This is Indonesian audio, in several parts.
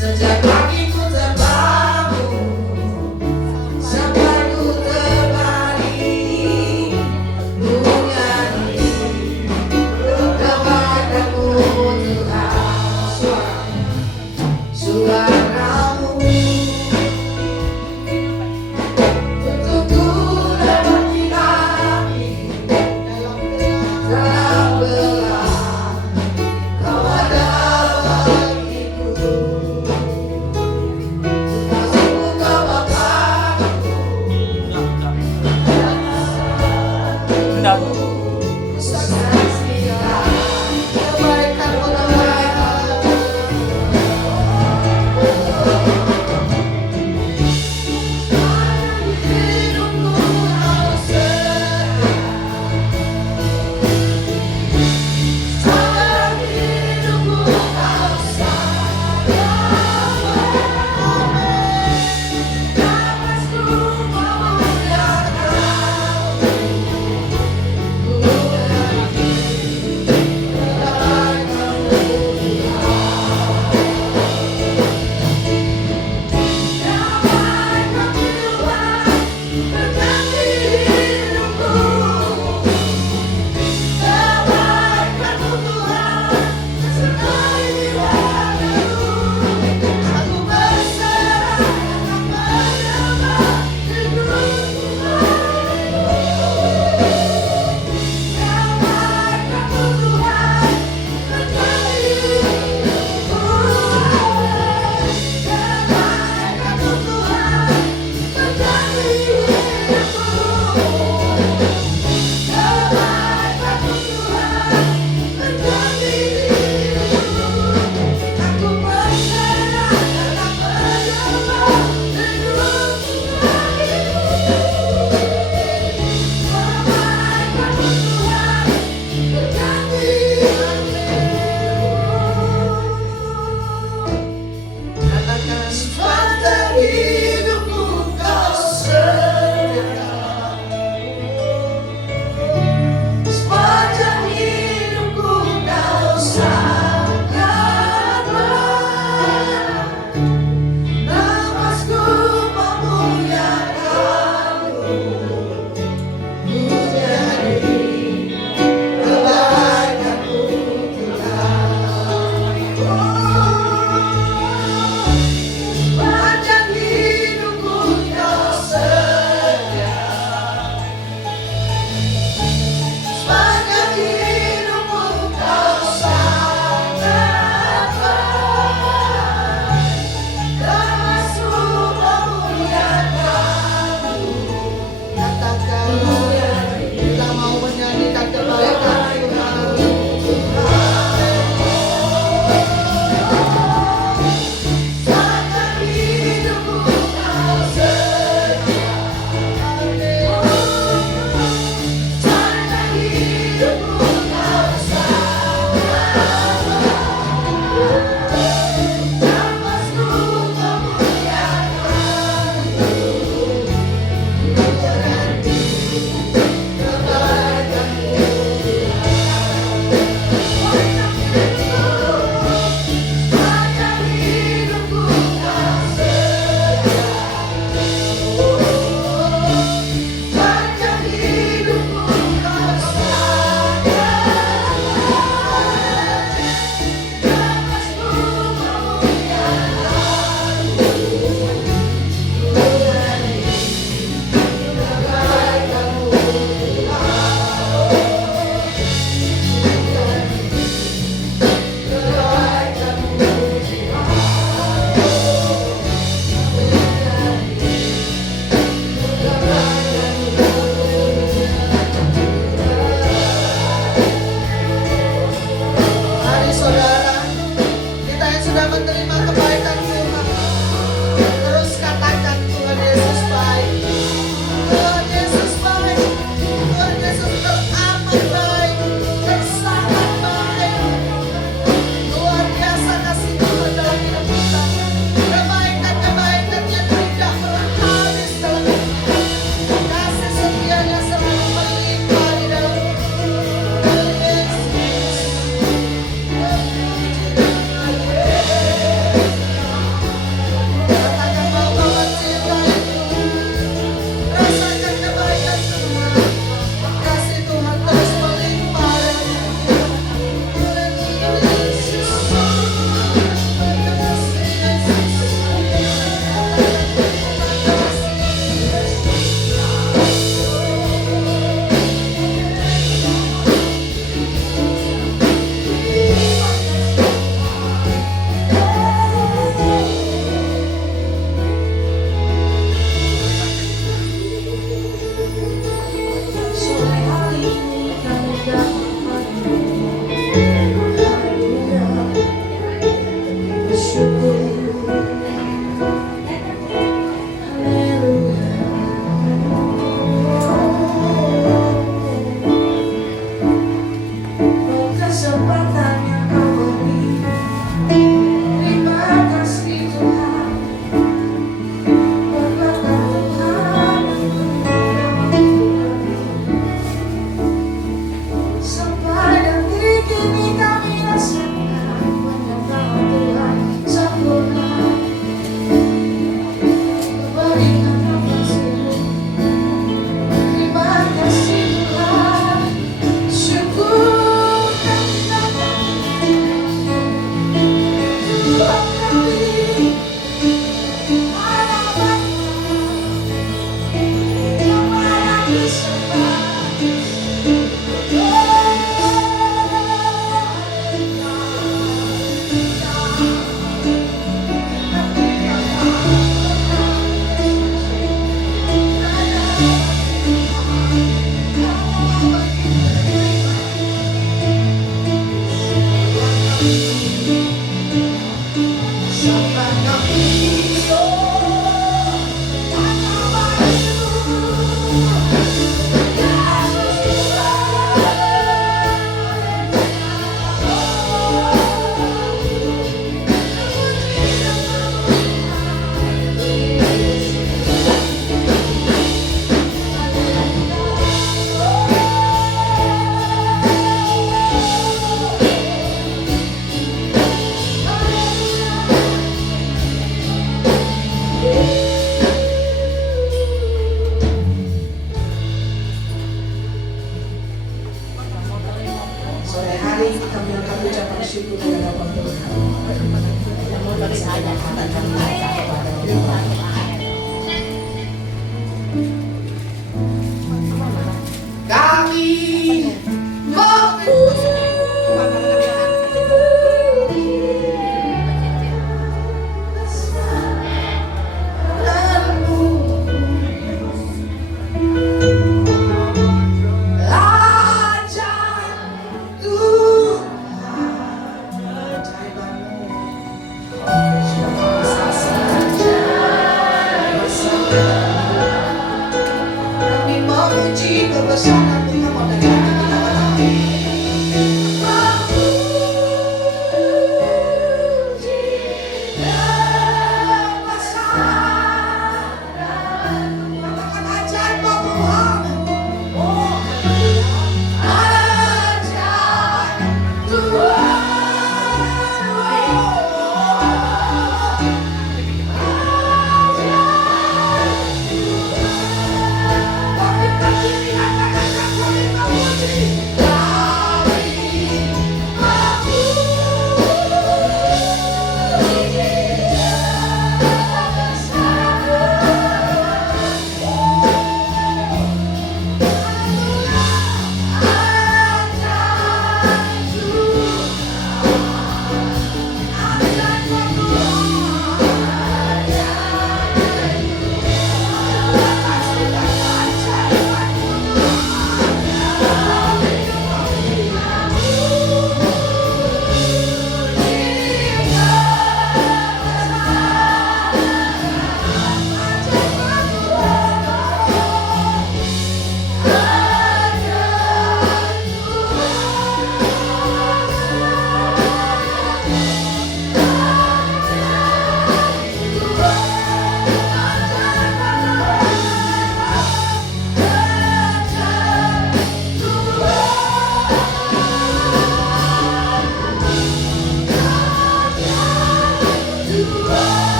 Sejak pagi ku terbangun sampai ku terbaring, ku nyanyi kepadamu Tuhan, suaramu untukku lewati kami dalam gelap, kau ada bagiku. Kasihmu kau Bapakku, saksikan kebaikan-Mu. keselamatan kami mereka kepada Tuhan. Kami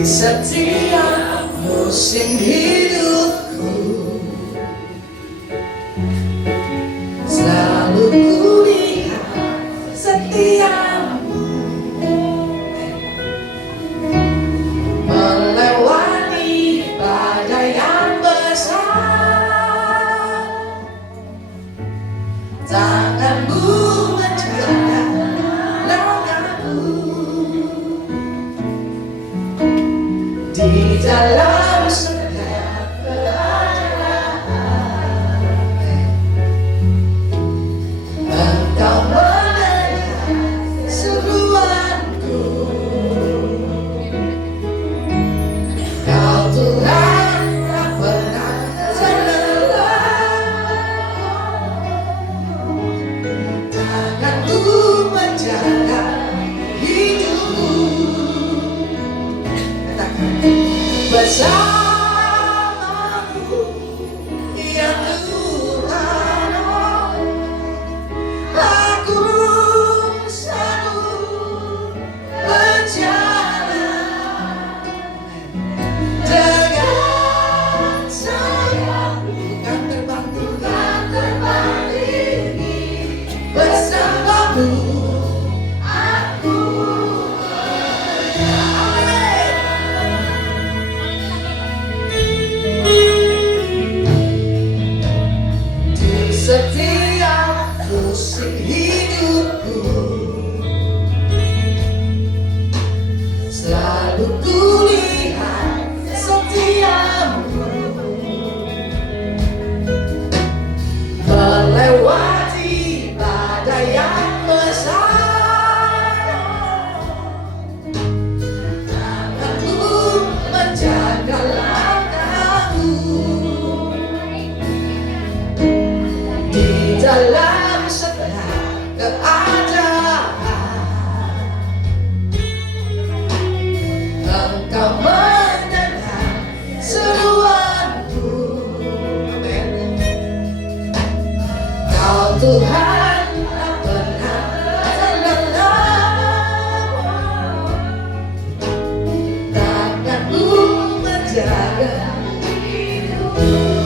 Setiap musim hidupku selalu kulihat setiamu melewati badai yang besar. Tanganmu menjaga langkahku di dalam segala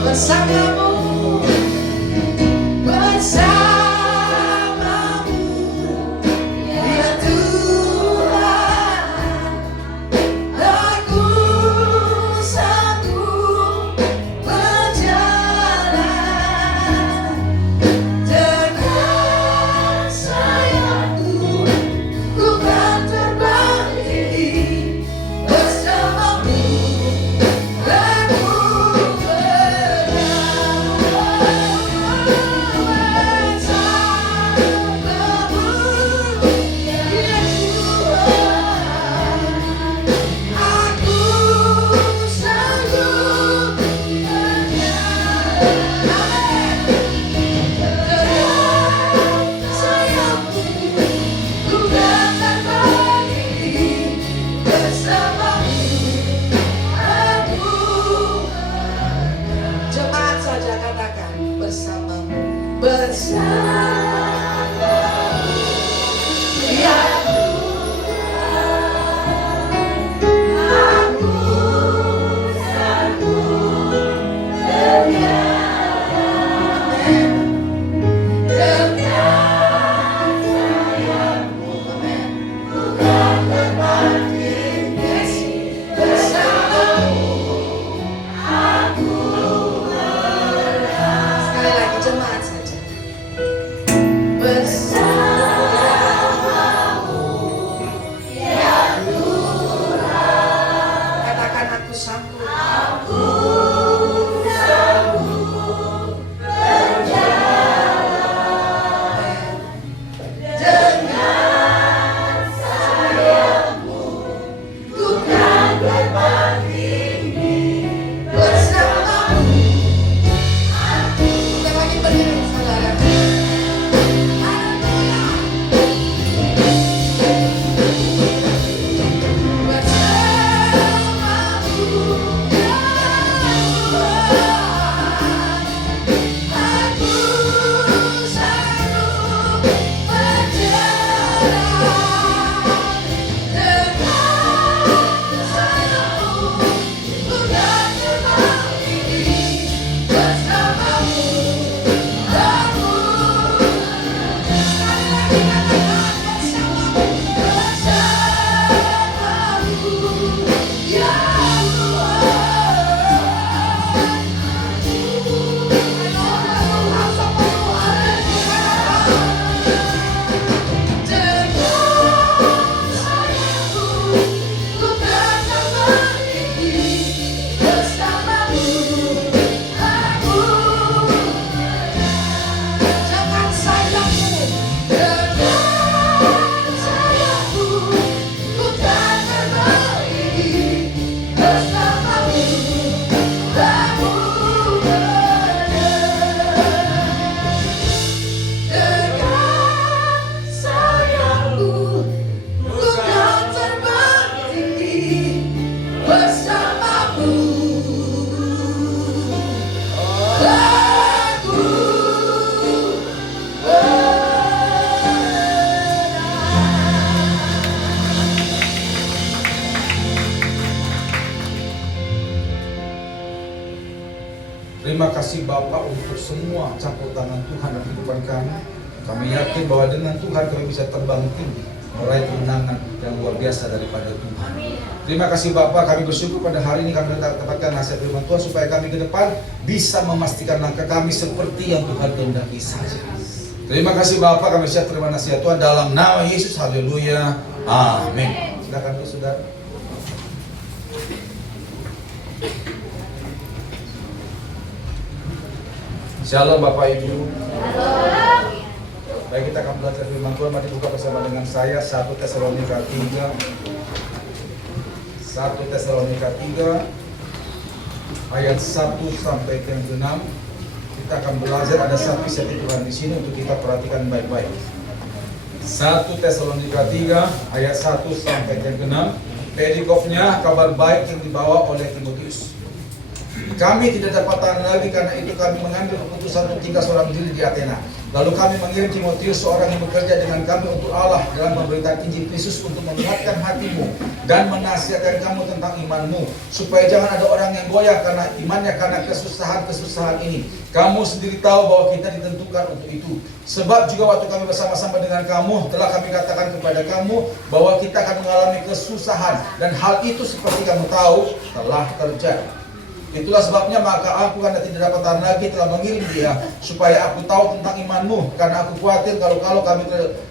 bersamamu, bersamamu, ya Tuhan. Aku sanggup berjalan dengan sayapmu, ku kan terbang tinggi bersamamu. Jemaat saja katakan bersamamu, bersamamu, ya aku sanggup berjalan dengan sayapmu, bukan terbang tinggi bersamamu. Sekali lagi jemaat saja. Bersamamu, ya Tuhan. Katakan aku sanggup. Aku sanggup berjalan dengan sayapmu, bukan terbang tinggi bersamamu. Kita lagi berdiri, saudara. Terima kasih Bapak untuk semua campur tangan Tuhan dalam kehidupan kami. Kami yakin bahwa dengan Tuhan kami bisa terbang tinggi, meraih kemenangan yang luar biasa daripada Tuhan. Terima kasih Bapak, kami bersyukur pada hari ini kami dapatkan nasihat firman Tuhan supaya kami ke depan bisa memastikan langkah kami seperti yang Tuhan kehendaki saja. Terima kasih Bapak, kami siap terima nasihat Tuhan dalam nama Yesus. Haleluya. Amin. Silakan Bu, Saudara. Shalom Bapak Ibu. Baik, kita akan belajar firman Tuhan. Mari buka bersama dengan saya 1 Tesalonika 3. 1 Tesalonika 3 ayat 1 sampai yang 6. Kita akan belajar, ada satu isi Tuhan di sini untuk kita perhatikan baik-baik. 1 Tesalonika 3 ayat 1 sampai yang 6. Perikopnya kabar baik yang dibawa oleh Timotius. Kami tidak dapat tahan lagi, karena itu kami mengambil keputusan untuk tinggal seorang diri di Athena. Lalu kami mengirim Timotius, seorang yang bekerja dengan kami untuk Allah dalam memberitakan Injil Kristus, untuk menguatkan hatimu dan menasihatkan kamu tentang imanmu, supaya jangan ada orang yang goyah karena imannya karena kesusahan-kesusahan ini. Kamu sendiri tahu bahwa kita ditentukan untuk itu. Sebab juga waktu kami bersama-sama dengan kamu, telah kami katakan kepada kamu bahwa kita akan mengalami kesusahan, dan hal itu seperti kamu tahu telah terjadi. Itulah sebabnya maka aku, karena tidak dapat tahan lagi, telah mengirim dia, supaya aku tahu tentang imanmu, karena aku khawatir kalau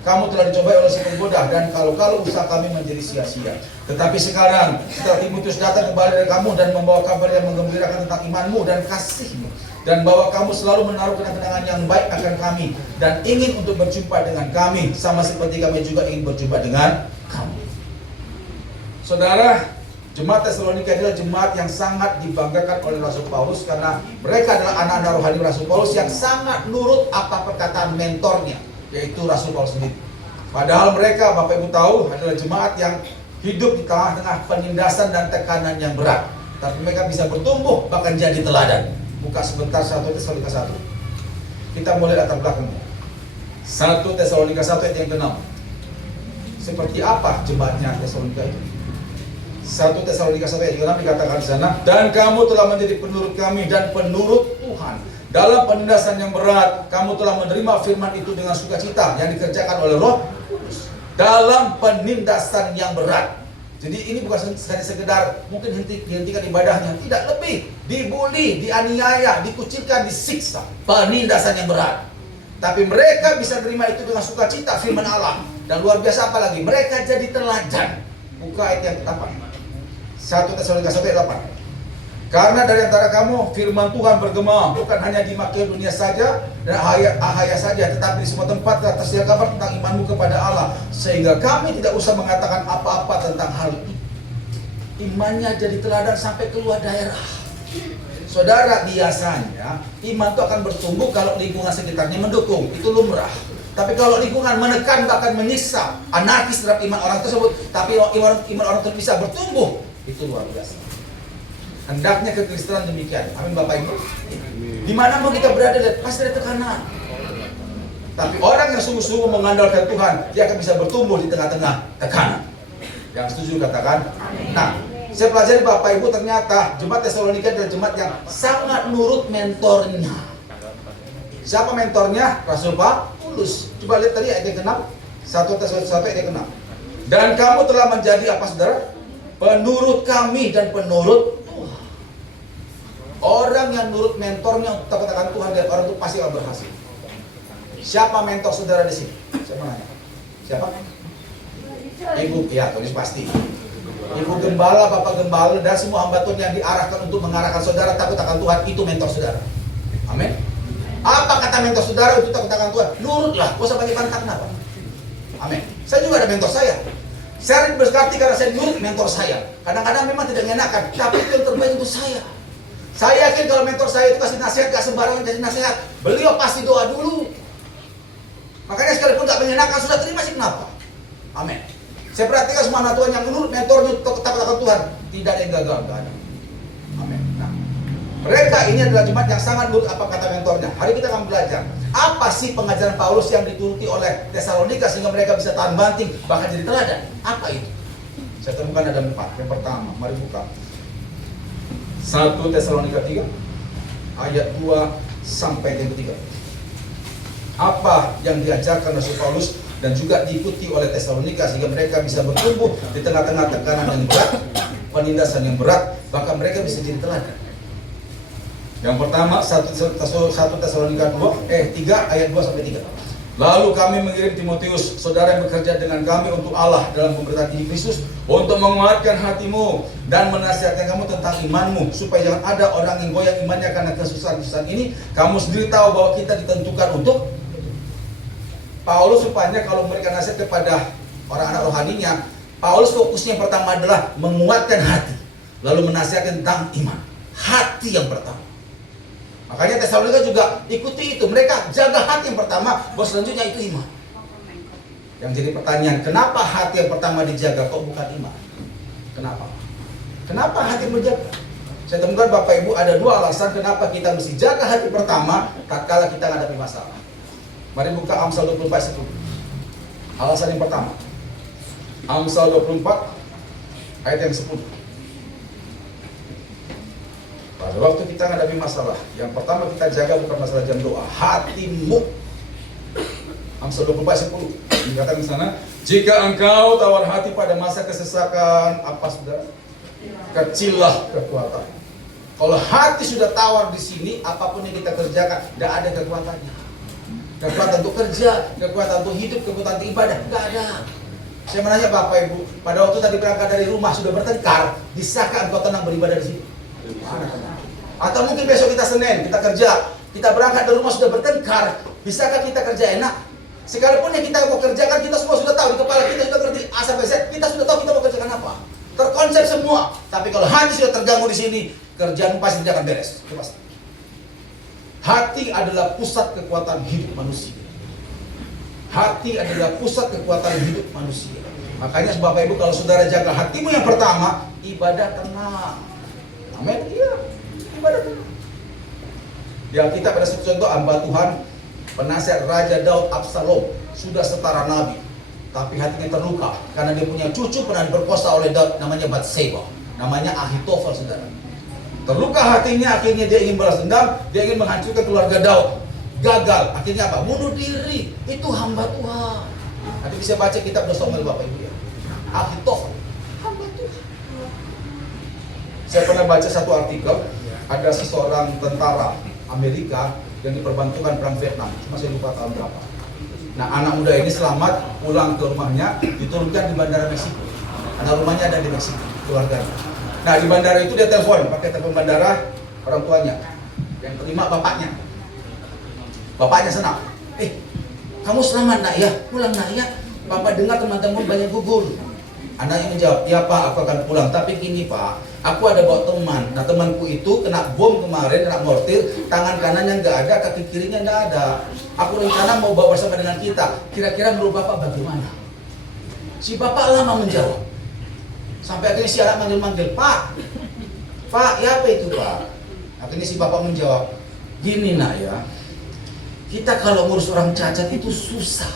kamu telah dicobai oleh si penggoda, dan kalau usaha kami menjadi sia-sia. Tetapi sekarang setelah Timotius datang kembali dari kamu dan membawa kabar yang menggembirakan tentang imanmu dan kasihmu, dan bahwa kamu selalu menaruh kenang-kenangan yang baik akan kami, dan ingin untuk berjumpa dengan kami, sama seperti kami juga ingin berjumpa dengan kamu. Saudara, jemaat Tesalonika adalah jemaat yang sangat dibanggakan oleh Rasul Paulus, karena mereka adalah anak-anak rohani Rasul Paulus yang sangat nurut apa perkataan mentornya, yaitu Rasul Paulus sendiri. Padahal mereka, Bapak Ibu tahu, adalah jemaat yang hidup di tengah-tengah penindasan dan tekanan yang berat. Tapi mereka bisa bertumbuh, bahkan jadi teladan. Buka sebentar 1 Tesalonika 1. Kita mulai latar belakangnya. 1 Tesalonika 1 ayat yang ke-6. Seperti apa jemaatnya Tesalonika itu? 1 Tesalonika 1 ayat 6 dikatakan di sana, dan kamu telah menjadi penurut kami dan penurut Tuhan. Dalam penindasan yang berat, kamu telah menerima firman itu dengan sukacita yang dikerjakan oleh Roh Kudus. Dalam penindasan yang berat. Jadi ini bukan sekedar mungkin dihentikan ibadahnya, tidak, lebih dibully, dianiaya, dikucilkan, disiksa. Penindasan yang berat. Tapi mereka bisa terima itu dengan sukacita firman Allah. Dan luar biasa apa lagi? Mereka jadi teladan. Buka ayat yang ke-8. 1 Tesalonika 1 ayat 8. Karena dari antara kamu firman Tuhan bergema, bukan hanya di Makedonia saja dan Ahaya saja, tetapi di semua tempat telah tersedia kabar tentang imanmu kepada Allah, sehingga kami tidak usah mengatakan apa-apa tentang hal itu. Imannya jadi teladan sampai keluar daerah. Saudara, biasanya iman itu akan bertumbuh kalau lingkungan sekitarnya mendukung, itu lumrah. Tapi kalau lingkungan menekan bahkan menyiksa, anarkis terhadap iman orang tersebut, tapi iman orang tersebut bisa bertumbuh, itu luar biasa. Hendaknya kekristenan demikian. Amin Bapak Ibu. Dimanapun kita berada, pasti ada tekanan. Tapi orang yang sungguh-sungguh mengandalkan Tuhan, dia akan bisa bertumbuh di tengah-tengah tekanan. Yang setuju katakan. Nah, saya pelajari Bapak Ibu, ternyata jemaat Tesalonika adalah jemaat yang sangat nurut mentornya. Siapa mentornya? Rasul Paulus. Coba lihat tadi ayat yang ke-6. 1 Tesalonika 1 ayat yang ke-6. Dan kamu telah menjadi apa saudara? Penurut kami dan penurut Tuhan. Orang yang nurut mentornya untuk katakan Tuhan dan orang itu pasti akan berhasil. Siapa mentor saudara di sini? Siapa nanya? Siapa? Ibu, ya tulis pasti. Ibu gembala, bapak gembala, dan semua hamba Tuhan yang diarahkan untuk mengarahkan saudara takut akan Tuhan, itu mentor saudara. Amin. Apa kata mentor saudara untuk takut akan Tuhan? Nurutlah, gak usah bagi pantang, kenapa? Amin. Saya juga ada mentor saya. Saya berarti karena saya nurut mentor saya. Kadang-kadang memang tidak mengenakan, tapi itu yang terbaik untuk saya. Saya yakin kalau mentor saya itu kasih nasihat, gak sembarangan kasih nasihat. Beliau pasti doa dulu. Makanya sekalipun gak mengenakan, sudah terima sih, kenapa? Amin. Saya perhatikan semua anak Tuhan yang menurut mentornya takut akan Tuhan, tidak ada yang gagal, gak ada. Amin. Nah, mereka ini adalah jemaat yang sangat nurut apa kata mentornya. Hari kita akan belajar apa sih pengajaran Paulus yang dituruti oleh Tesalonika sehingga mereka bisa tahan banting bahkan jadi teladan. Apa itu? Saya temukan ada 4. Yang pertama, mari buka 1 Tesalonika 3 ayat 2 sampai yang ketiga. Apa yang diajarkan Rasul Paulus dan juga diikuti oleh Tesalonika sehingga mereka bisa bertumbuh di tengah-tengah tekanan yang berat, penindasan yang berat, bahkan mereka bisa jadi teladan. Yang pertama 1 Tesalonika 3 ayat 2 sampai 3. Lalu kami mengirim Timotius, saudara yang bekerja dengan kami untuk Allah dalam pemberitaan Injil Kristus, untuk menguatkan hatimu dan menasihatkan kamu tentang imanmu, supaya jangan ada orang yang goyang imannya karena kesusahan-kesusahan ini. Kamu sendiri tahu bahwa kita ditentukan untuk Paulus. Rupanya kalau memberikan nasihat kepada orang anak rohaninya, Paulus fokusnya yang pertama adalah menguatkan hati, lalu menasihatkan tentang iman. Hati yang pertama. Makanya Tesalonika juga ikuti itu. Mereka jaga hati yang pertama, bahwa selanjutnya itu iman. Yang jadi pertanyaan, kenapa hati yang pertama dijaga kok bukan iman? Kenapa? Kenapa hati yang berjaga? Saya temukan Bapak Ibu ada dua alasan kenapa kita mesti jaga hati pertama tatkala kita menghadapi masalah. Mari buka Amsal 24:10. Alasan yang pertama. Amsal 24 ayat yang 10. Pada waktu kita menghadapi masalah, yang pertama kita jaga bukan masalah jam doa, hatimu. Amsal 24:10 dikatakan di sana, jika engkau tawar hati pada masa kesesakan, apa saudara? Kecillah kekuatan. Kalau hati sudah tawar di sini, apapun yang kita kerjakan, tidak ada kekuatannya. Kekuatan untuk kerja, kekuatan untuk hidup, kekuatan untuk ibadah, tidak ada. Saya menanya Bapak Ibu, pada waktu tadi berangkat dari rumah sudah bertengkar, bisakah engkau tenang beribadah di sini? Atau mungkin besok kita Senin, kita kerja, kita berangkat dari rumah sudah bertengkar, bisakah kita kerja enak? Sekalipun yang kita mau kerjakan, kita semua sudah tahu, di kepala kita sudah ngerti A sampai Z, kita sudah tahu kita mau kerjakan apa. Terkonsep semua. Tapi kalau hati sudah terganggu di sini, kerjaan pasti tidak akan beres. Itu pasti. Hati adalah pusat kekuatan hidup manusia. Hati adalah pusat kekuatan hidup manusia. Makanya Bapak Ibu, kalau saudara jaga hatimu yang pertama, ibadah tenang. Amin. Iya. Ibadah tenang. Yang kita pada satu contoh hamba Tuhan, penasihat Raja Daud Absalom, sudah setara nabi, tapi hatinya terluka karena dia punya cucu pernah diperkosa oleh Daud, namanya Batseba, namanya Ahitofel, saudara. Terluka hatinya, akhirnya dia ingin balas dendam, dia ingin menghancurkan keluarga Daud. Gagal, akhirnya apa? Bunuh diri. Itu hamba Tuhan. Nanti bisa baca kitab 2 Samuel Bapak Ibu ya. Ahitofel, hamba Tuhan. Saya pernah baca satu artikel, ada seseorang tentara Amerika yang diperbantukan perang Vietnam, cuma saya lupa tahun berapa. Nah, anak muda ini selamat pulang ke rumahnya, diturunkan di bandara Meksiko. Karena rumahnya ada di Meksiko, keluarganya. Nah, di bandara itu dia telepon, pakai telepon bandara orang tuanya. Yang terima bapaknya. Bapaknya senang. Kamu selamat nak ya? Pulang nak ya? Bapak dengar teman-teman banyak gugur. Anaknya menjawab, ya Pak, aku akan pulang. Tapi gini Pak, aku ada bawa teman. Nah, temanku itu kena bom kemarin, kena mortir, tangan kanannya nggak ada, kaki kirinya nggak ada. Aku rencana mau bawa bersama dengan kita. Kira-kira menurut Bapak bagaimana? Si Bapak lama menjawab. Sampai akhirnya si anak manggil-manggil, Pak, ya apa itu Pak? Akhirnya si Bapak menjawab, gini nak ya, kita kalau ngurus orang cacat itu susah.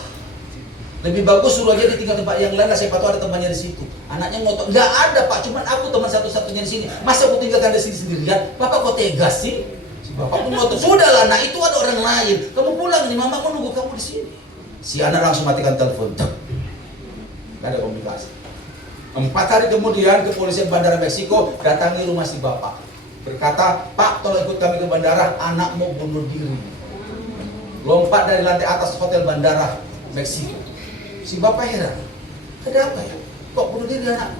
Lebih bagus suruh aja dia tinggal tempat yang lain lah, siapa tahu ada temannya di situ. Anaknya ngotot, nggak ada Pak, cuman aku teman satu-satunya di sini. Masa aku tinggalkan di sini sendirian? Bapak kok tegas sih? Si Bapak pun ngotot, sudahlah nak, itu ada orang lain. Kamu pulang nih, mama mau nunggu kamu di sini. Si anak langsung matikan telepon. Nggak ada komunikasi. 4 hari kemudian kepolisian bandara Meksiko datangi rumah si Bapak. Berkata, Pak tolong ikut kami ke bandara, anak mau bunuh diri. Lompat dari lantai atas hotel bandara Meksiko. Si Bapak heran, ada apa ya? Kok bunuh diri anak?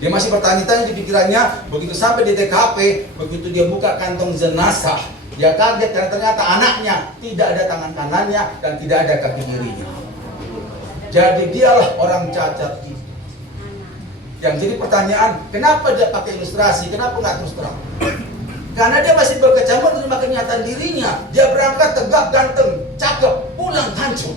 Dia masih bertanya-tanya di pikirannya. Begitu sampai di TKP, begitu dia buka kantong jenazah, dia kaget karena ternyata anaknya tidak ada tangan kanannya dan tidak ada kaki kirinya. Jadi dialah orang cacat itu. Yang jadi pertanyaan, kenapa dia pakai ilustrasi? Kenapa nggak terus terang? Karena dia masih berkecamuk menerima kenyataan dirinya. Dia berangkat tegap, ganteng, cakep, pulang hancur.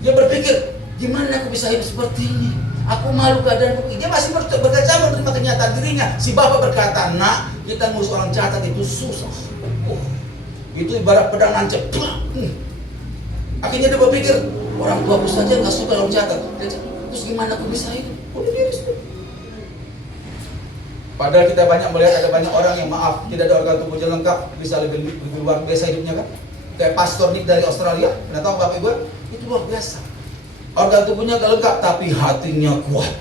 Dia berpikir, gimana aku bisa hidup seperti ini? Aku malu keadaanku. Dia masih berkecamuk menerima kenyataan dirinya. Si Bapak berkata, nak, kita ngurus orang cacat itu susah. Itu ibarat pedang nancep. Akhirnya dia berpikir, orang tuaku saja nggak suka orang cacat. Terus gimana aku bisa hidup? Padahal kita banyak melihat ada banyak orang yang maaf, tidak ada organ tubuhnya lengkap, bisa lebih luar biasa hidupnya kan? Kayak Pastor Nick dari Australia, pernah tahu Bapak Ibu? Itu luar biasa. Organ tubuhnya gak lengkap, tapi hatinya kuat.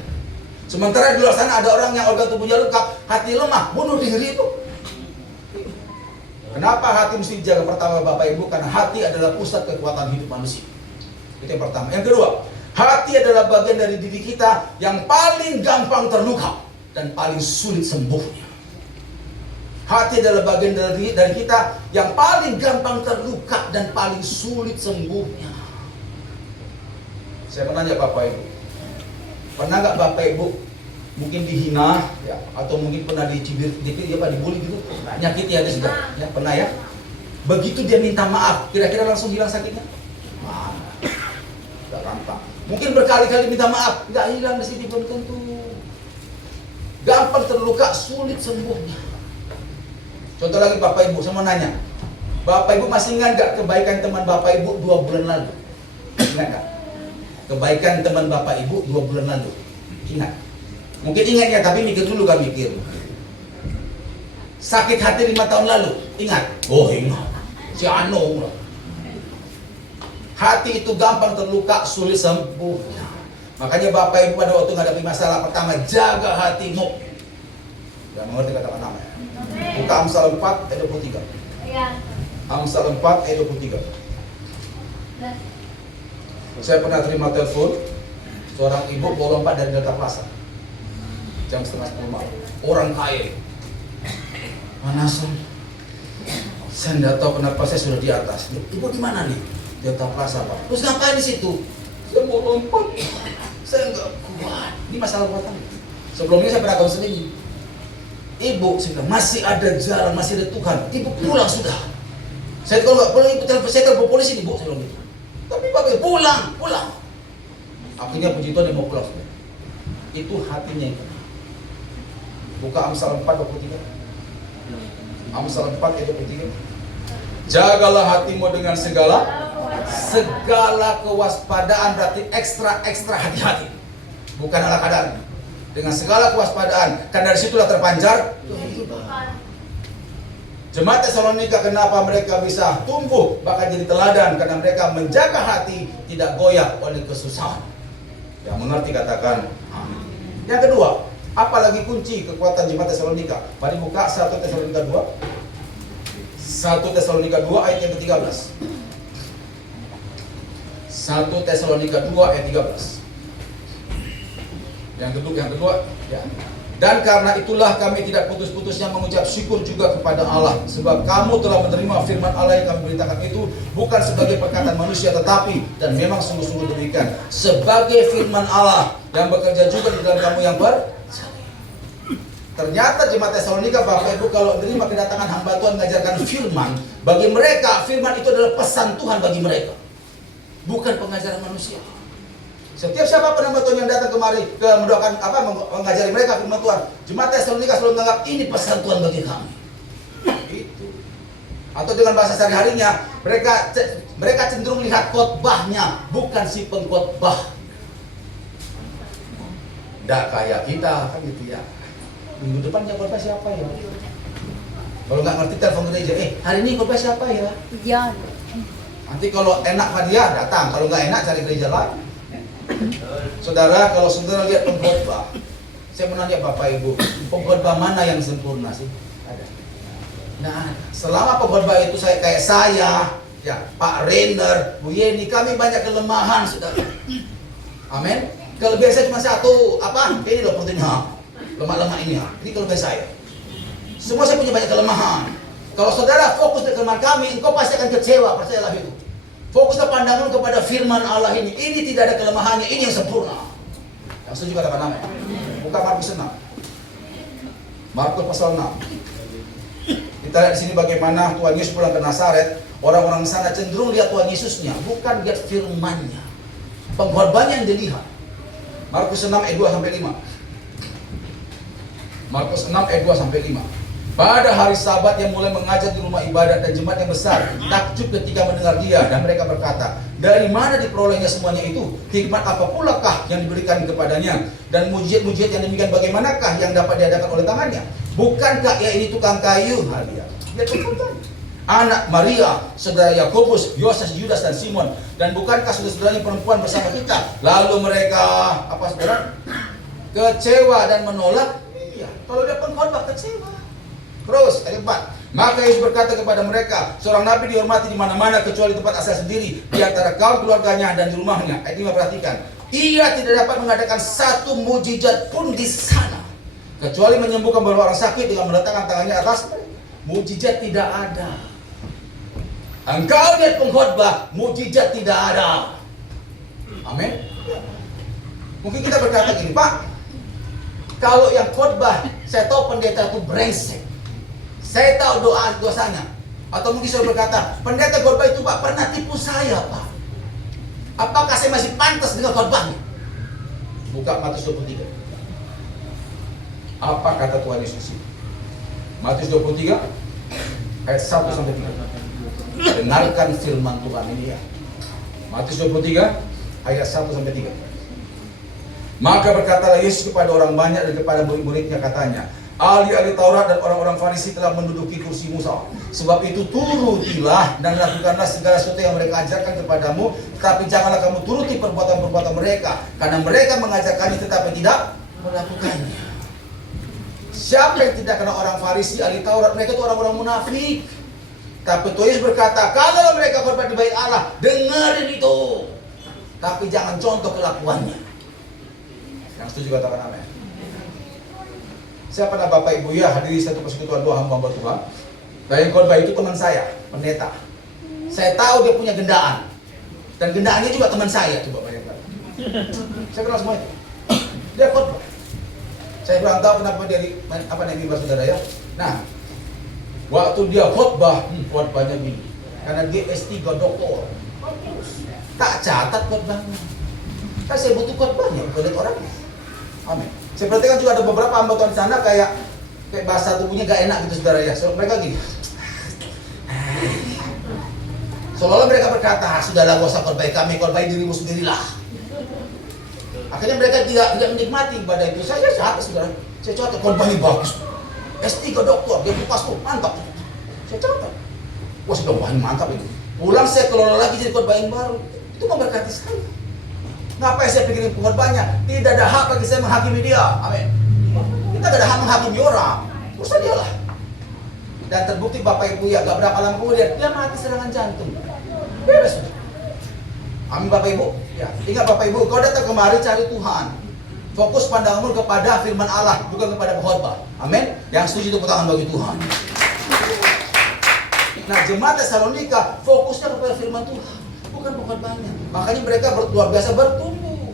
Sementara di luar sana ada orang yang organ tubuhnya lengkap, hati lemah, bunuh diri itu. Kenapa hati mesti dijaga? Pertama Bapak Ibu, karena hati adalah pusat kekuatan hidup manusia. Itu yang pertama. Yang kedua, hati adalah bagian dari diri kita yang paling gampang terluka dan paling sulit sembuhnya. Hati adalah bagian dari kita yang paling gampang terluka dan paling sulit sembuhnya. Saya menanya Bapak Ibu, pernah nggak Bapak Ibu mungkin dihina, ya, atau mungkin pernah dicibir, dibully gitu, nyakiti hati sudah, ya, pernah ya? Begitu dia minta maaf, kira-kira langsung hilang sakitnya? Nggak gampang. Mungkin berkali-kali minta maaf, nggak hilang di sini belum tentu. Gampang terluka, sulit sembuhnya. Contoh lagi Bapak Ibu, saya mau nanya. Bapak Ibu masih ingat gak kebaikan teman Bapak Ibu 2 bulan lalu? Ingat gak? Kebaikan teman Bapak Ibu 2 bulan lalu. Ingat. Mungkin ingat ya, tapi mikir dulu kan mikir. Sakit hati 5 tahun lalu. Ingat? Oh ingat. Si Anong. Hati itu gampang terluka, sulit sembuh. Makanya Bapak Ibu pada waktu menghadapi masalah pertama, jaga hatimu. Jangan mengerti kata-kata nama. Buka Amsal 4 ayat 23. Amsal 4 ayat 23. Saya pernah terima telepon seorang ibu bawa lompat dari Delta Plaza jam setengah 10 malam. Orang kaya. Mana saya nggak tahu kenapa saya sudah di atas. Ibu di mana nih? Delta Plaza Pak. Terus ngapain di situ? Saya mau lompat. Saya nggak kuat. Ini masalah rumah tangga. Sebelumnya saya pernah konseling. Ibu, saya bilang, masih ada jalan, masih ada Tuhan. Ibu pulang sudah. Saya kalau nggak pulang, ibu telepon, saya telepon polisi, ibu, saya bilang gitu. Tapi Bapak pulang. Akhirnya puji Tuhan dia mau pulang sudah. Itu hatinya itu. Buka Amsal 4:23. Amsal 4:23. Jagalah hatimu dengan segala kewaspadaan, berarti ekstra hati-hati. Bukan ala kadar. Dengan segala kewaspadaan, karena dari situlah terpancar kehidupan. Jemaat Tesalonika, kenapa mereka bisa tumbuh bahkan jadi teladan? Karena mereka menjaga hati tidak goyah oleh kesusahan. Yang mengerti katakan amin. Yang kedua, apalagi kunci kekuatan jemaat Tesalonika? Mari buka 1 Tesalonika 2. 1 Tesalonika 2 ayat yang ke-13. 1 Tesalonika 2 ayat 13. Yang kedua, ya. Dan karena itulah kami tidak putus-putusnya mengucap syukur juga kepada Allah, sebab kamu telah menerima firman Allah yang kami beritakan itu bukan sebagai perkataan manusia, tetapi dan memang sungguh-sungguh demikian sebagai firman Allah yang bekerja juga di dalam kamu yang percaya. Ternyata jemaat Tesalonika, Bapak Ibu, kalau menerima kedatangan hamba Tuhan mengajarkan firman, bagi mereka firman itu adalah pesan Tuhan bagi mereka, bukan pengajaran manusia. Setiap siapapun hamba Tuhan yang datang kemari mendoakan mengajari mereka firman Tuhan, jemaat Tesalonika selalu menganggap ini pesan Tuhan bagi kami. Itu. Atau dengan bahasa sehari-harinya, mereka cenderung lihat khotbahnya, bukan si pengkhotbah. Tidak kayak kita kan gitu ya. Minggu depan yang khotbah siapa ya? Kalau nggak ngerti telepon gereja, hari ini khotbah siapa ya? Iya. Nanti kalau enak sama dia datang, kalau nggak enak cari gereja lain. Saudara, kalau saudara lihat pengkhotbah, saya mau nanya Bapak Ibu, pengkhotbah mana yang sempurna sih? Ada? Nah, selama pengkhotbah itu kayak saya, ya Pak Renner, Bu Yeni, kami banyak kelemahan, saudara. Amin. Kelebihan saya cuma satu, ini loh perutnya, lemak-lemak ini. Ini kelebihan saya. Semua saya punya banyak kelemahan. Kalau saudara fokus di kelemahan kami, engkau pasti akan kecewa, percayalah itu. Fokuslah pandangan kepada firman Allah ini. Ini tidak ada kelemahannya, ini yang sempurna. Yang setuju katakan amin. Buka Markus 6. Markus pasal 6. Kita lihat di sini bagaimana Tuhan Yesus pulang ke Nazaret. Orang-orang sana cenderung lihat Tuhan Yesusnya, bukan lihat firman-Nya. Pengkhotbahnya yang dilihat. Markus 6 ayat 2 sampai 5. Markus 6 ayat 2 sampai 5. Pada hari Sabat yang mulai mengajar di rumah ibadat, dan jemaat yang besar takjub ketika mendengar dia, dan mereka berkata, dari mana diperolehnya semuanya itu? Hikmat apa pulakah yang diberikan kepadanya? Dan mujizat-mujizat yang demikian bagaimanakah yang dapat diadakan oleh tangannya? Bukankah ia ini tukang kayu? Dia tukang anak Maria, saudara Yakobus, Yoses, Yudas, dan Simon. Dan bukankah saudara-saudaranya perempuan bersama kita? Lalu mereka, saudara? Kecewa dan menolak. Iya, kalau dia pengkhotbah kecewa. Terus, ayat 4. Maka Yesus berkata kepada mereka, seorang nabi dihormati di mana-mana kecuali tempat asal sendiri, di antara kaum keluarganya dan di rumahnya. Ayat 5, perhatikan. Ia tidak dapat mengadakan satu mujizat pun di sana, kecuali menyembuhkan beberapa orang sakit dengan meletakkan tangannya atas. Mujizat tidak ada. Engkau lihat pengkhotbah, mujizat tidak ada. Amin. Mungkin kita berkata gini, Pak, kalau yang khotbah, saya tahu pendeta itu brengsek. Saya tahu dosanya. Atau mungkin saya berkata, pendeta khotbah itu Pak pernah tipu saya Pak. Apakah saya masih pantas dengan khotbahnya? Buka Matius 23. Apa kata Tuhan Yesus ini? Matius 23 ayat 1 sampai 3. Dengarkan firman Tuhan ini ya. Matius 23 ayat 1 sampai 3. Maka berkatalah Yesus kepada orang banyak dan kepada murid-muridnya, katanya, ahli-ahli Taurat dan orang-orang Farisi telah menduduki kursi Musa. Sebab itu turutilah dan lakukanlah segala sesuatu yang mereka ajarkan kepadamu, tetapi janganlah kamu turuti perbuatan-perbuatan mereka, karena mereka mengajarkannya tetapi tidak melakukannya. Siapa yang tidak kena orang Farisi, ahli Taurat? Mereka itu orang-orang munafik. Tapi Tuhan Yesus berkata, kalau mereka korban di bait Allah, dengerin itu, tapi jangan contoh kelakuannya. Yang setuju katakan amin. Saya pernah Bapak Ibu ya hadiri satu persekutuan doa hamba Tuhan. Dan khotbah itu teman saya, pendeta. Saya tahu dia punya gendaan. Dan gendaannya juga teman saya, coba bayangkan. Saya kenal semua itu. Dia khotbah. Saya kurang tahu kenapa dia apa yang dibahas saudara ya. Nah, waktu dia khotbah, khotbahnya gini. Karena dia S3 doktor. Tak catat khotbahnya. Kan saya butuh khotbahnya, bukan lihat orangnya. Amin. Saya perhatikan juga ada beberapa hamba Tuhan di sana kayak bahasa tubuhnya gak enak gitu saudara ya. So, mereka gini. Seolah-olah mereka berkata, sudahlah gak usah khotbah kami, khotbah dirimu sendirilah. Akhirnya mereka tidak menikmati ibadah itu. Saya catat saudara. Saya catat khotbah ini bagus. S3 doktor, dia pastor, mantap. Saya catat. Wah, sudah wah ini mantap ini. Pulang saya kelola lagi jadi khotbah yang baru. Itu memberkati saya. Ngapain saya pikirin khotbahnya? Tidak ada hak bagi saya menghakimi dia. Amin. Kita tidak ada hak menghakimi orang. Urusan dia lah. Dan terbukti Bapak Ibu ya, gak berapa lama kemudian dia mati serangan jantung. Beres. Amin Bapak Ibu. Ya, ingat Bapak Ibu, kau datang kemari cari Tuhan. Fokus pandanganmu kepada firman Allah, bukan kepada khotbah. Amin. Yang setuju tepuk tangan bagi Tuhan. Nah, jemaat Tesalonika fokusnya kepada firman Tuhan, bukan khotbahnya. Makanya mereka luar biasa bertumbuh.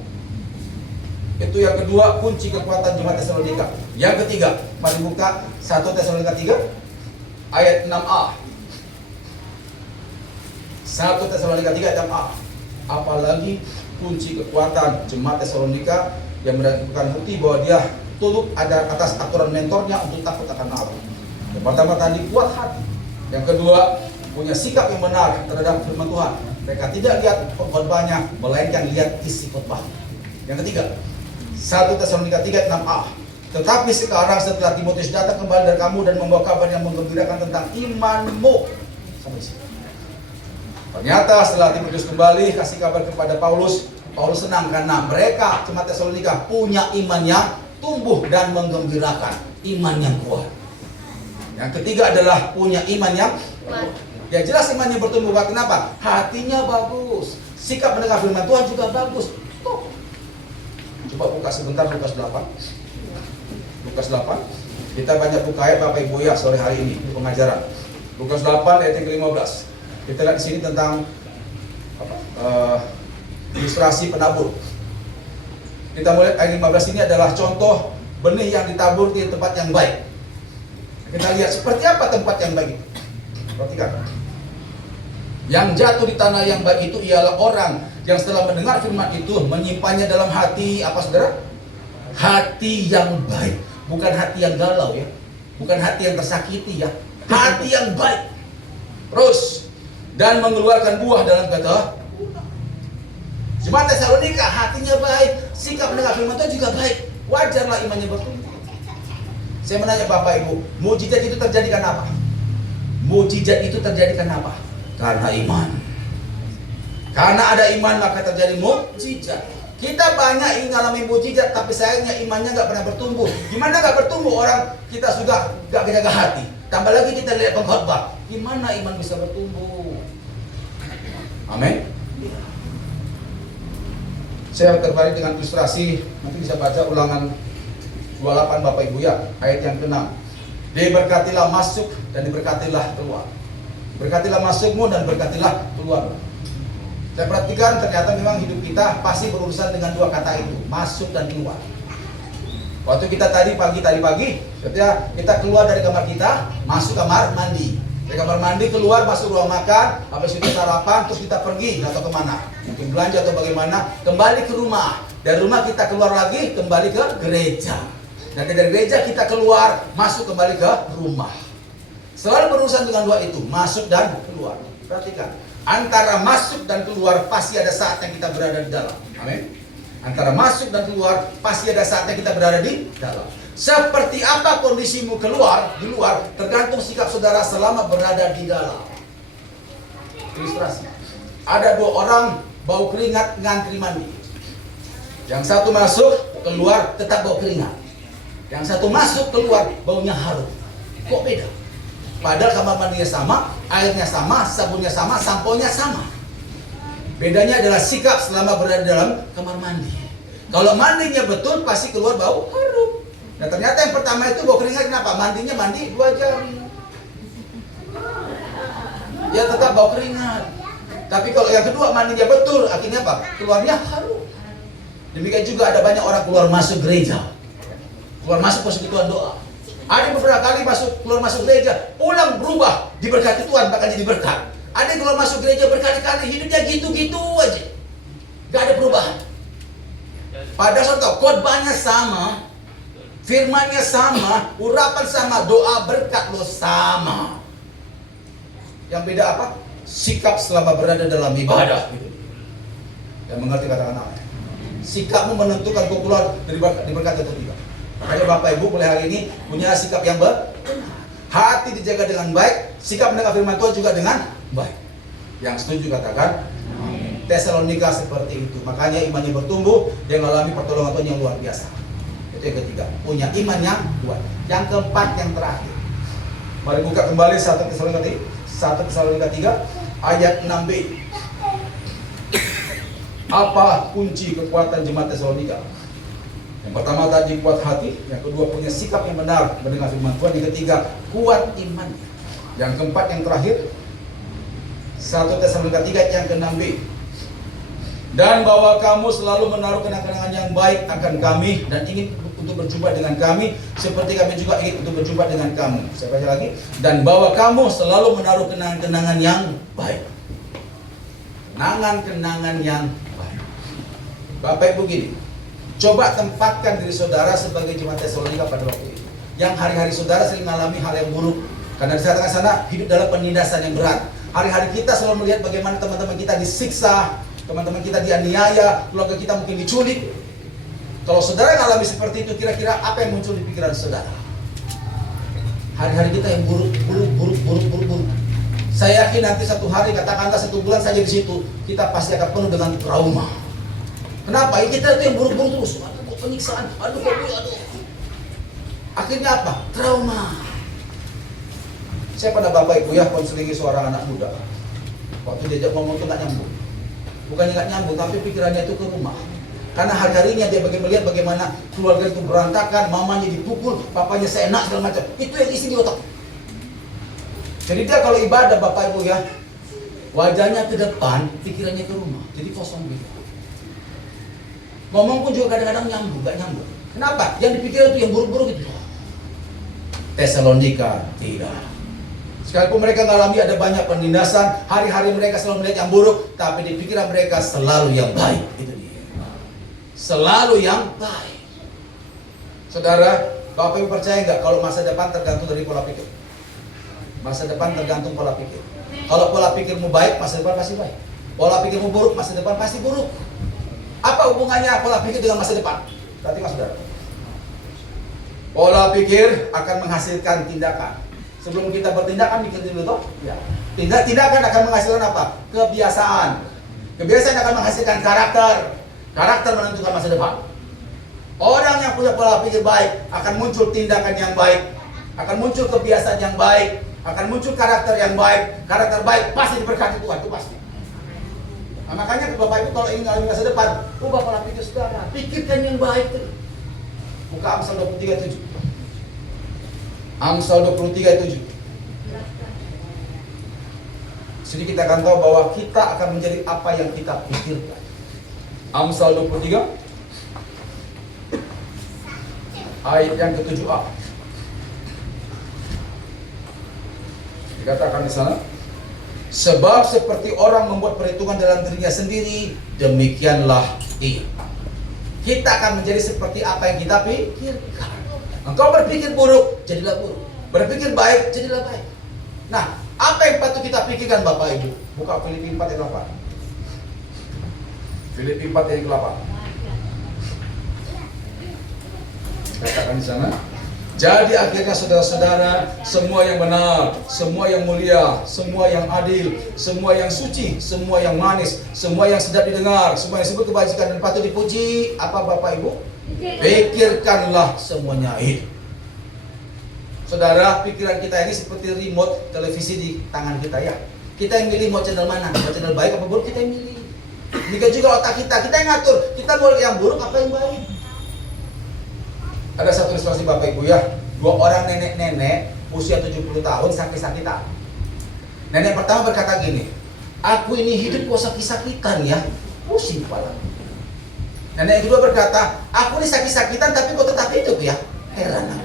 Itu yang kedua, kunci kekuatan jemaat Tesalonika. Yang ketiga, mari buka 1 Tesalonika 3 ayat 6a. 1 Tesalonika 3 ayat 6a. Apalagi kunci kekuatan jemaat Tesalonika yang mendapatkan bukti bahwa dia tunduk atas aturan mentornya untuk takut akan Allah. Yang pertama tadi, kuat hati. Yang kedua, punya sikap yang benar terhadap firman Tuhan. Mereka tidak lihat khotbahnya, melainkan lihat isi khotbah. Yang ketiga, 1 Tesalonika 3 6a. Tetapi sekarang setelah Timotius datang kembali dari kamu dan membawa kabar yang menggembirakan tentang imanmu. Sampai sini. Ternyata setelah Timotius kembali kasih kabar kepada Paulus, Paulus senang karena mereka jemaat Tesalonika punya iman yang tumbuh dan menggembirakan, iman yang kuat. Yang ketiga adalah punya iman yang kuat. Ya jelas imannya bertumbuh. Kenapa? Hatinya bagus. Sikap mendengar firman Tuhan juga bagus. Tuh. Coba buka sebentar Lukas 8. Lukas 8. Kita banyak buka ayat Bapak Ibu ya sore hari ini pengajaran. Lukas 8 ayat yang ke-15. Kita lihat di sini tentang ilustrasi penabur. Kita mulai ayat 15 ini adalah contoh benih yang ditabur di tempat yang baik. Kita lihat seperti apa tempat yang baik itu. Perhatikan. Yang jatuh di tanah yang baik itu ialah orang yang setelah mendengar firman itu menyimpannya dalam hati, apa saudara? Hati yang baik, bukan hati yang galau ya, bukan hati yang tersakiti ya, hati yang baik. Terus dan mengeluarkan buah dalam kata. Jemaat Tesalonika hatinya baik, sikap mendengar firman Tuhan juga baik, wajarlah imannya bertumbuh. Saya menanya Bapak Ibu, mujizat itu terjadi karena apa? Mujizat itu terjadi karena apa? Karena iman. Karena ada iman maka terjadi mujizat. Kita banyak mengalami mujizat tapi sayangnya imannya nggak pernah bertumbuh. Gimana nggak bertumbuh? Orang kita sudah nggak jaga hati. Tambah lagi kita lihat pengkhotbah. Gimana iman bisa bertumbuh? Amin. Saya tertarik dengan ilustrasi. Nanti bisa baca Ulangan 28 Bapak Ibu ya, ayat yang ke-6. Diberkatilah masuk dan diberkatilah keluar. Berkatilah masukmu dan berkatilah keluar. Saya perhatikan ternyata memang hidup kita pasti berurusan dengan dua kata itu, masuk dan keluar. Waktu kita tadi pagi, ketika kita keluar dari kamar kita, masuk kamar mandi. Dari kamar mandi keluar, masuk ruang makan, habis itu sarapan, terus kita pergi atau kemana? Mungkin belanja atau bagaimana? Kembali ke rumah. Dari rumah kita keluar lagi, kembali ke gereja. Dan dari gereja kita keluar, masuk kembali ke rumah. Selalu berurusan dengan dua itu, masuk dan keluar. Perhatikan, antara masuk dan keluar pasti ada saatnya kita berada di dalam. Amin. Antara masuk dan keluar pasti ada saatnya kita berada di dalam. Seperti apa kondisimu di luar, tergantung sikap saudara selama berada di dalam. Ilustrasi. Ada dua orang bau keringat ngantri mandi. Yang satu masuk, keluar tetap bau keringat. Yang satu masuk, keluar baunya harum. Kok beda? Padahal kamar mandinya sama, airnya sama, sabunnya sama, sampo-nya sama. Bedanya adalah sikap selama berada dalam kamar mandi. Kalau mandinya betul, pasti keluar bau harum. Nah ternyata yang pertama itu bau keringat, kenapa? Mandinya mandi 2 jari. Ya tetap bau keringat. Tapi kalau yang kedua mandinya betul, akhirnya apa? Keluarnya harum. Demikian juga ada banyak orang keluar masuk gereja, keluar masuk persekutuan doa. Ada beberapa kali keluar masuk gereja, pulang berubah, diberkati Tuhan, bahkan jadi berkat. Ada yang keluar masuk gereja berkali-kali, hidupnya gitu-gitu aja, gak ada perubahan. Padahal saudara tahu, khotbahnya sama, firmannya sama, urapan sama, doa berkat lo sama. Yang beda apa? Sikap selama berada dalam ibadah. Yang mengerti katakan amin. Sikapmu menentukan kau keluar dari berkat atau tidak. Makanya Bapak Ibu mulai hari ini punya sikap yang benar. Hati dijaga dengan baik, sikap mendengar firman Tuhan juga dengan baik. Yang setuju katakan Tesalonika seperti itu. Makanya imannya bertumbuh, dia mengalami pertolongan Tuhan yang luar biasa. Itu yang ketiga, punya iman yang kuat. Yang keempat, yang terakhir. Mari buka kembali 1 Tesalonika 3 ayat 6b. Apa kunci kekuatan jemaat Tesalonika? Yang pertama tadi kuat hati, yang kedua punya sikap yang benar mendengar firman Tuhan, yang ketiga kuat iman. Yang keempat yang terakhir 1 Tesalonika 3 yang ke-6b. Dan bahwa kamu selalu menaruh kenang-kenangan yang baik akan kami dan ingin untuk berjumpa dengan kami seperti kami juga ingin untuk berjumpa dengan kamu. Saya baca lagi. Dan bahwa kamu selalu menaruh kenang-kenangan yang baik. Kenangan-kenangan yang baik. Bapak Ibu gini, coba tempatkan diri saudara sebagai jemaat Tesalonika pada waktu itu, yang hari-hari saudara sering mengalami hal yang buruk, karena di sana hidup dalam penindasan yang berat. Hari-hari kita selalu melihat bagaimana teman-teman kita disiksa, teman-teman kita dianiaya, keluarga kita mungkin diculik. Kalau saudara mengalami seperti itu, kira-kira apa yang muncul di pikiran saudara? Hari-hari kita yang buruk. Saya yakin nanti satu hari, katakanlah 1 bulan saja di situ, kita pasti akan penuh dengan trauma. Kenapa? Ya kita itu yang buruk-buruk terus. Aduh kok penyiksaan, aduh. Akhirnya apa? Trauma. Saya pada Bapak Ibu ya konselingi seorang anak muda. Waktu diajak ngomong itu nggak nyambung. Bukannya nggak nyambung, tapi pikirannya itu ke rumah. Karena hari-harinya dia melihat bagaimana keluarga itu berantakan, mamanya dipukul, papanya seenak segala macam. Itu yang isi di otak. Jadi dia kalau ibadah Bapak Ibu ya, wajahnya ke depan, pikirannya ke rumah. Jadi kosong gitu. Ngomong pun juga kadang-kadang gak nyambung. Kenapa? Yang dipikir itu yang buruk-buruk itu. Tesalonika tidak. Sekalipun mereka mengalami ada banyak penindasan, hari-hari mereka selalu melihat yang buruk, tapi di pikiran mereka selalu yang baik. Itu dia. Selalu yang baik. Saudara, Bapak Ibu percaya nggak kalau masa depan tergantung dari pola pikir? Masa depan tergantung pola pikir. Kalau pola pikirmu baik, masa depan pasti baik. Pola pikirmu buruk, masa depan pasti buruk. Apa hubungannya pola pikir dengan masa depan? Perhatikan saudara. Pola pikir akan menghasilkan tindakan. Sebelum kita bertindakan, mikir dulu toh. Ya. Tindakan akan menghasilkan apa? Kebiasaan. Kebiasaan akan menghasilkan karakter. Karakter menentukan masa depan. Orang yang punya pola pikir baik akan muncul tindakan yang baik, akan muncul kebiasaan yang baik, akan muncul karakter yang baik. Karakter baik pasti diberkati Tuhan, itu pasti. Nah, makanya Bapak Ibu kalau ingin mengalami masa depan, ubah pola pikir saudara, pikirkan yang baik tuh. Buka Amsal 23:7. Amsal 23:7. Sini kita akan tahu bahwa kita akan menjadi apa yang kita pikirkan. Amsal 23 ayat yang ke-7a. Dikatakan di sana, sebab seperti orang membuat perhitungan dalam dirinya sendiri, demikianlah ia. Kita akan menjadi seperti apa yang kita pikirkan. Engkau berpikir buruk, jadilah buruk. Berpikir baik, jadilah baik. Nah, apa yang patut kita pikirkan Bapak Ibu? Buka Filipi 4 ayat 8. Filipi 4 ayat 8. Katakan di sana. Jadi akhirnya saudara-saudara, semua yang benar, semua yang mulia, semua yang adil, semua yang suci, semua yang manis, semua yang sedap didengar, semua yang disebut kebajikan dan patut dipuji, apa Bapak Ibu? Pikirkanlah semuanya itu. Saudara, pikiran kita ini seperti remote televisi di tangan kita ya. Kita yang milih mau channel mana, mau channel baik apa buruk kita yang milih. Demikian juga otak kita yang ngatur, kita mau yang buruk apa yang baik. Ada satu ilustrasi Bapak Ibu ya, 2 orang nenek-nenek usia 70 tahun sakit-sakitan. Nenek pertama berkata gini, aku ini hidup kok sakit-sakitan ya, pusing kepala. Nenek yang kedua berkata, aku ini sakit-sakitan tapi kok tetap hidup ya, heran aku.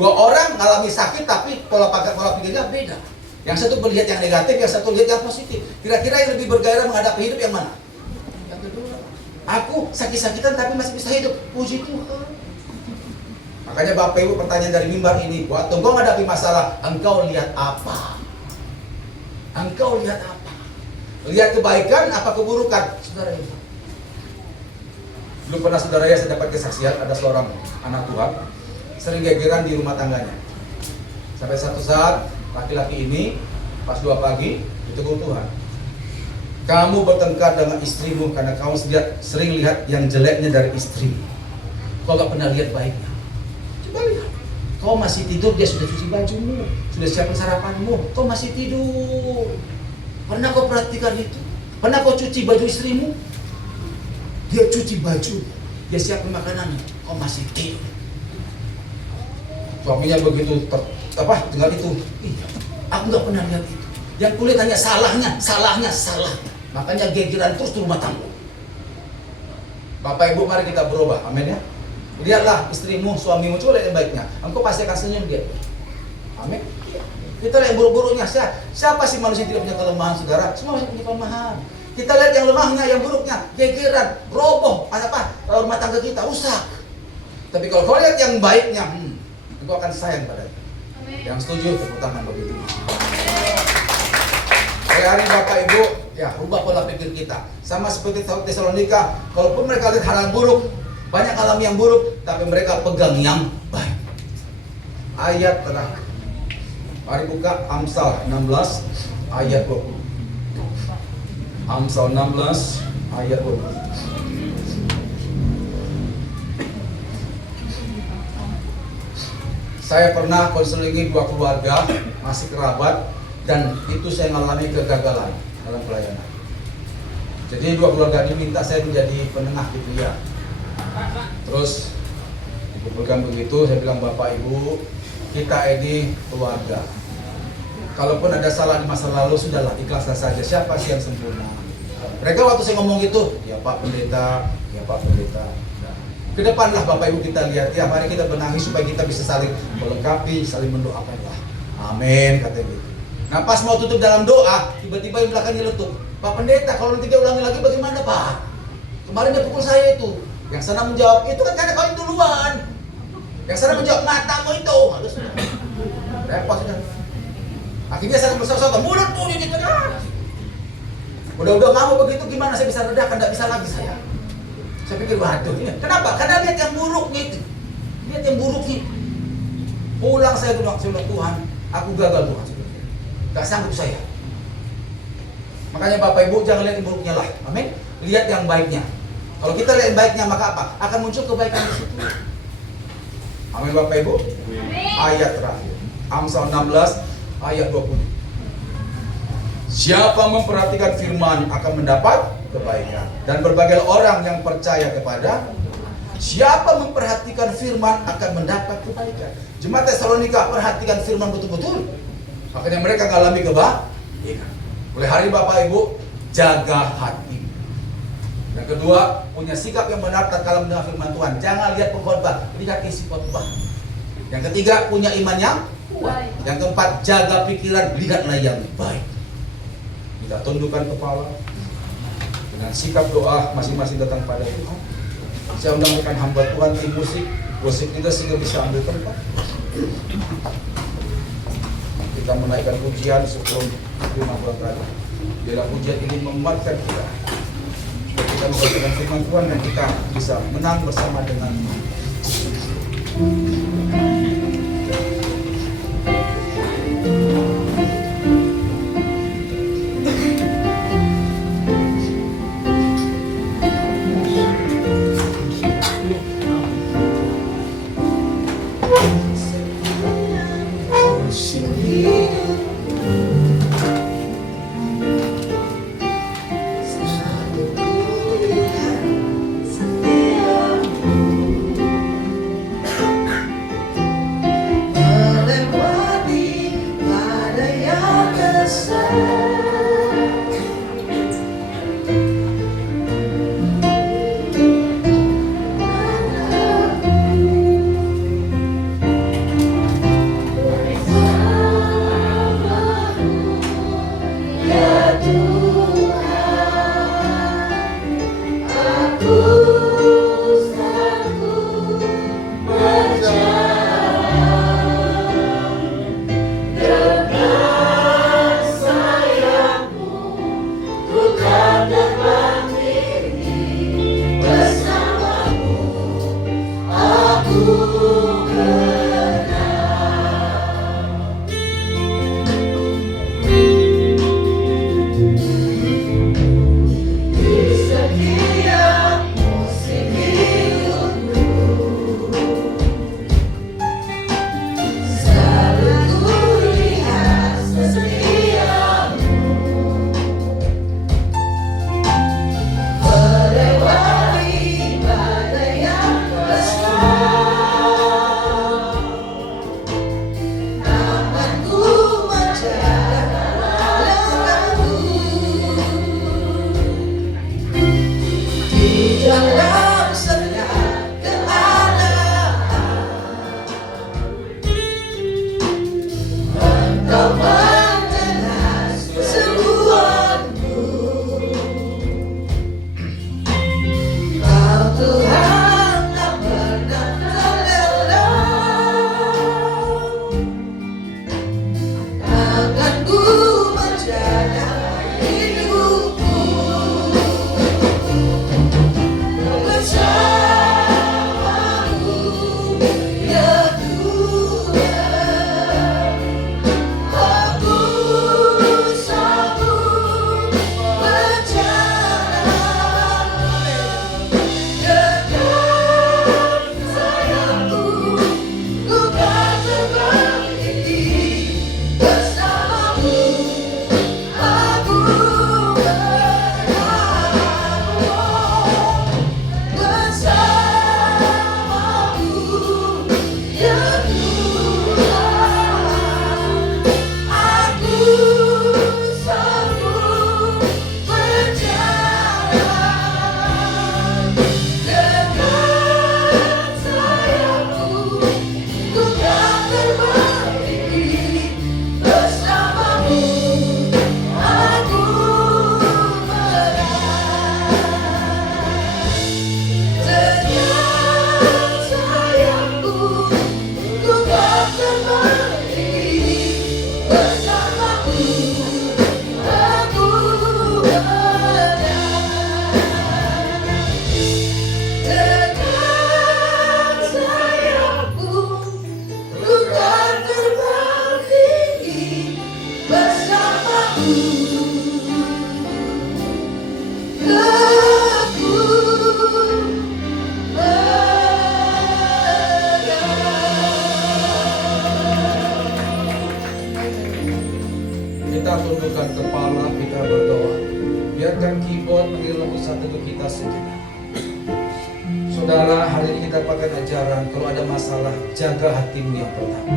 2 orang mengalami sakit tapi pola pikirnya beda. Yang satu melihat yang negatif, yang satu lihat yang positif. Kira-kira yang lebih bergairah menghadapi hidup yang mana? Yang kedua. Aku sakit-sakitan tapi masih bisa hidup. Puji Tuhan. Makanya Bapak Ibu pertanyaan dari mimbar ini, waktu engkau menghadapi masalah, engkau lihat apa? Engkau lihat apa? Lihat kebaikan apa keburukan? Saudara ini. Dulu pernah saudara ya, saya dapat kesaksian ada seorang anak Tuhan sering gegeran di rumah tangganya. Sampai satu saat laki-laki ini pas 2 pagi ditegur Tuhan. Kamu bertengkar dengan istrimu karena kamu sering lihat yang jeleknya dari istri. Kau gak pernah lihat baiknya. Coba lihat. Kau masih tidur, dia sudah cuci bajumu, sudah siapkan sarapanmu. Kau masih tidur. Pernah kau perhatikan itu? Pernah kau cuci baju istrimu? Dia cuci baju, dia siapkan makanannya. Kau masih tidur. Suaminya begitu dengar itu. Aku gak pernah lihat itu. Yang kulihat hanya salahnya. Makanya gegeran terus di rumah tangga. Bapak Ibu, mari kita berubah, amin ya. Lihatlah istrimu, suamimu, coba lihat yang baiknya. Engkau pasti akan senyum dia. Amin. Kita lihat yang buruk-buruknya. Siapa sih manusia yang tidak punya kelemahan, saudara? Semua masih punya kelemahan. Kita lihat yang lemahnya, yang buruknya, gegeran, roboh, rumah tangga kita rusak. Tapi kalau kau lihat yang baiknya, engkau akan sayang padanya. Yang setuju, tepuk tangan begitu. Hari Bapak Ibu, ya rubah pola pikir kita. Sama seperti Tesalonika, kalaupun mereka lihat hal yang buruk, banyak alami yang buruk, tapi mereka pegang yang baik. Ayat terakhir. Mari buka Amsal 16 ayat 20. Amsal 16 ayat 20. Saya pernah konselingi 2 keluarga, masih kerabat, dan itu saya mengalami kegagalan dalam pelayanan. Jadi 2 keluarga ini minta saya menjadi penengah gitu ya. Terus dikumpulkan begitu, saya bilang Bapak Ibu, kita ini keluarga. Kalaupun ada salah di masa lalu, sudahlah ikhlaslah saja. Siapa sih yang sempurna? Mereka waktu saya ngomong gitu, ya Pak Pendeta, ya Pak Pendeta. Ke depanlah Bapak Ibu kita lihat ya, mari kita benahi supaya kita bisa saling melengkapi, saling mendoakan lah. Amin, katanya gitu. Nah pas mau tutup dalam doa, tiba-tiba yang belakangnya letup. Pak Pendeta, kalau nanti dia ulangi lagi bagaimana Pak? Kemarin dia pukul saya itu. Yang sana menjawab, itu kan karena kau yang duluan. Yang sana menjawab, matamu itu. Aduh, sudah. Repot sudah. Akhirnya saya bersorak-sorak, mulutmu gitu. Udah kamu begitu gimana saya bisa redakan? Tidak bisa lagi saya. Saya pikir, waduh, kenapa? Karena lihat yang buruknya itu. Lihat yang buruknya. Pulang saya bilang, Tuhan, aku gagal Tuhan. Gak sanggup saya. Makanya Bapak Ibu jangan lihat yang buruknya lah. Amin. Lihat yang baiknya. Kalau kita lihat yang baiknya maka apa? Akan muncul kebaikan di situ. Amin Bapak Ibu. Ayat terakhir. Amsal 16 ayat 20. Siapa memperhatikan firman akan mendapat kebaikan, dan berbagai orang yang percaya kepada siapa memperhatikan firman akan mendapat kebaikan. Jemaat Tesalonika, perhatikan firman betul-betul. Makanya mereka mengalami kebaikan. Oleh hari Bapak Ibu, jaga hati. Yang kedua, punya sikap yang benar tatkala mendengar firman Tuhan. Jangan lihat pengkhotbah, lihat isi khotbah. Yang ketiga, punya iman yang kuat. Yang keempat, jaga pikiran, lihatlah yang baik. Kita tundukkan kepala dengan sikap doa masing-masing datang pada Tuhan. Saya undangkan hamba Tuhan tim musik kita sehingga bisa ambil tempat. kita menaikkan pujian sebelum firman Tuhan tadi. Biarlah pujian ini menguatkan kita. Supaya kita membacakan firman Tuhan dan kita bisa menang bersama dengan kita tundukkan kepala, kita berdoa. Biarkan keyboard mengirim satu ke kita sejenak. Saudara, hari ini kita pakai ajaran, kalau ada masalah, jaga hatimu yang pertama.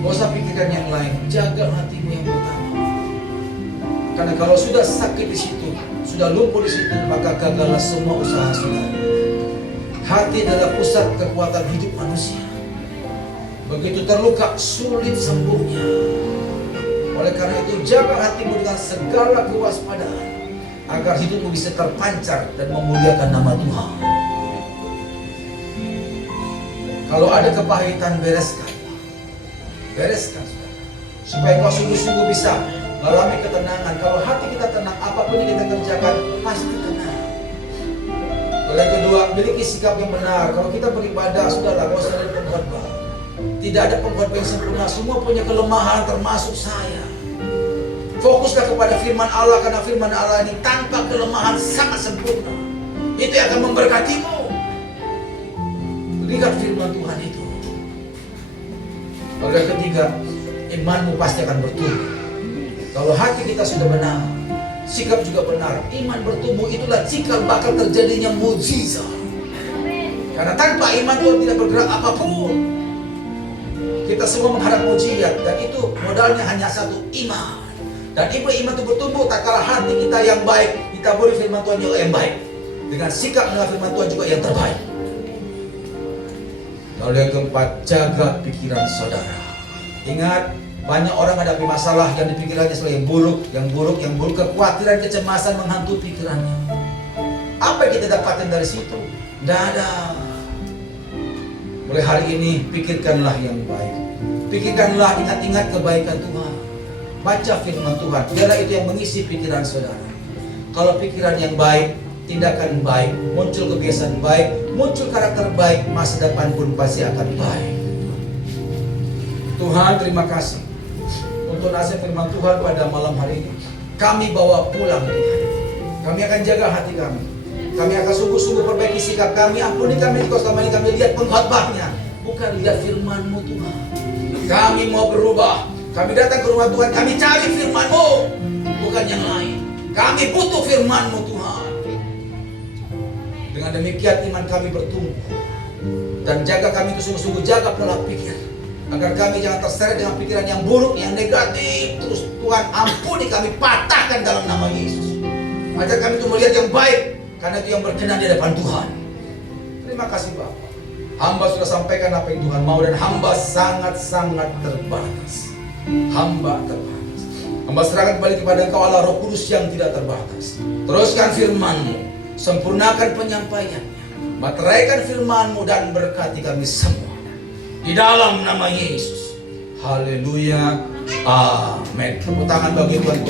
Gak usah pikirkan yang lain, jaga hatimu yang pertama. Karena kalau sudah sakit di situ, sudah lumpuh di situ, maka gagallah semua usaha saudara. Hati adalah pusat kekuatan hidup manusia. Begitu terluka, sulit sembuhnya. Oleh karena itu, jaga hatimu dengan segala kewaspadaan, agar hidupmu bisa terpancar dan memuliakan nama Tuhan. Kalau ada kepahitan, bereskan. Bereskan, saudara. supaya kau sungguh-sungguh bisa mengalami ketenangan. Kalau hati kita tenang, apapun yang kita kerjakan pasti tenang. Yang kedua, miliki sikap yang benar. Kalau kita beribadah, sudahlah, gak usah ada pengkhotbah. Tidak ada pengkhotbah yang sempurna. Semua punya kelemahan, termasuk saya. Fokuslah kepada firman Allah, karena firman Allah ini tanpa kelemahan sangat sempurna. Itu yang akan memberkatimu. Lihat firman Tuhan itu. Lalu yang ketiga, imanmu pasti akan bertumbuh. Kalau hati kita sudah benar, sikap juga benar, iman bertumbuh, itulah cikal bakal terjadinya mukjizat. Karena tanpa iman Tuhan tidak bergerak apapun. Kita semua mengharap mukjizat, dan itu modalnya hanya satu, iman. Dan iman itu bertumbuh tak kalah hati kita yang baik, kita beri firman Tuhan juga yang baik, dengan sikap dengan firman Tuhan juga yang terbaik. Lalu yang keempat, jaga pikiran saudara. Ingat, banyak orang hadapi masalah yang di pikirannya selalu yang buruk, kekhawatiran, kecemasan menghantui pikirannya. Apa yang kita dapatkan dari situ? Tidak ada. Mulai hari ini, pikirkanlah yang baik. Pikirkanlah, ingat-ingat kebaikan Tuhan. Baca firman Tuhan, biarlah itu yang mengisi pikiran saudara. Kalau pikiran yang baik, tindakan baik, muncul kebiasaan baik, muncul karakter baik, masa depan pun pasti akan baik. Tuhan, terima kasih untuk nasihat firman Tuhan pada malam hari ini. Kami bawa pulang Tuhan. Kami akan jaga hati kami. Kami akan sungguh-sungguh perbaiki sikap kami. Ampuni kami kalau selama ini kami lihat pengkhotbahnya, bukan lihat firman-Mu Tuhan. Kami mau berubah. Kami datang ke rumah Tuhan, kami cari firman-Mu, bukan yang lain. Kami butuh firman-Mu Tuhan. Dengan demikian iman kami bertumbuh. Dan jaga kami itu sungguh-sungguh, jaga pola pikir. Agar kami jangan terseret dengan pikiran yang buruk, yang negatif. Terus Tuhan ampuni kami, patahkan dalam nama Yesus. Ajar kami itu melihat yang baik, karena itu yang berkenan di hadapan Tuhan. Terima kasih Bapak. Hamba sudah sampaikan apa yang Tuhan mau, dan hamba sangat-sangat terbatas. Hamba terbatas. Hamba serahkan kembali kepada Engkau Allah Roh Kudus yang tidak terbatas. Teruskan firman-Mu, sempurnakan penyampaiannya, materaikan firman-Mu, dan berkati kami semua. Di dalam nama Yesus. Haleluya. Amin. Tepuk tangan bagi Tuhan.